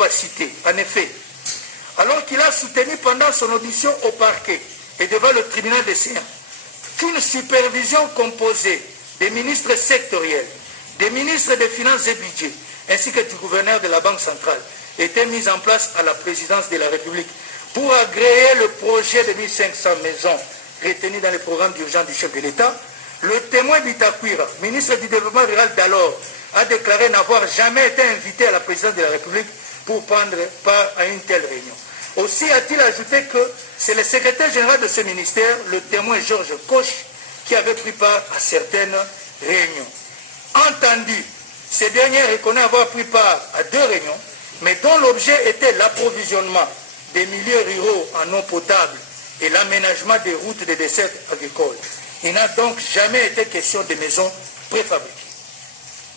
d'opacité. En effet, alors qu'il a soutenu pendant son audition au parquet et devant le tribunal des Sénats qu'une supervision composée des ministres sectoriels, des ministres des Finances et Budget, ainsi que du gouverneur de la Banque centrale, était mise en place à la présidence de la République pour agréer le projet de 1500 maisons retenues dans le programme d'urgence du chef de l'État, le témoin Bitakwira, ministre du Développement rural d'alors, a déclaré n'avoir jamais été invité à la présidence de la République pour prendre part à une telle réunion. Aussi a-t-il ajouté que c'est le secrétaire général de ce ministère, le témoin Georges Koch, qui avait pris part à certaines réunions. Entendu, ce dernier reconnaît avoir pris part à 2 réunions, mais dont l'objet était l'approvisionnement des milieux ruraux en eau potable et l'aménagement des routes des dessertes agricoles. Il n'a donc jamais été question de maisons préfabriquées.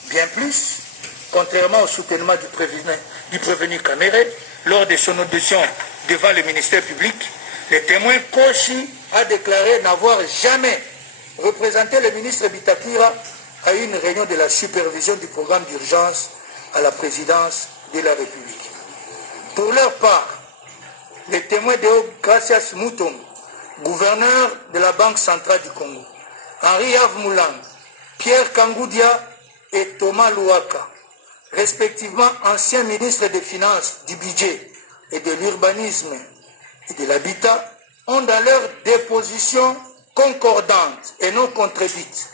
Bien plus, contrairement au soutènement du prévenu Caméré, lors de son audition devant le ministère public, le témoin Kochi a déclaré n'avoir jamais représenté le ministre Bitakwira à une réunion de la supervision du programme d'urgence à la présidence de la République. Pour leur part, les témoins Deogracias Mutombo, gouverneur de la Banque centrale du Congo, Henri Avmoulang, Pierre Kangoudia et Thomas Louaka, respectivement anciens ministres des Finances, du Budget et de l'Urbanisme et de l'Habitat, ont dans leur déposition concordante et non contredite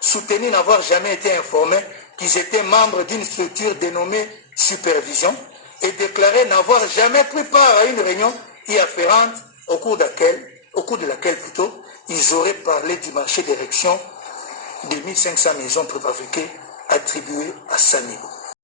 soutenu n'avoir jamais été informés qu'ils étaient membres d'une structure dénommée Supervision et déclaré n'avoir jamais pris part à une réunion y afférente au cours de laquelle ils auraient parlé du marché d'érection de 1500 maisons préfabriquées attribuées à Sanigo.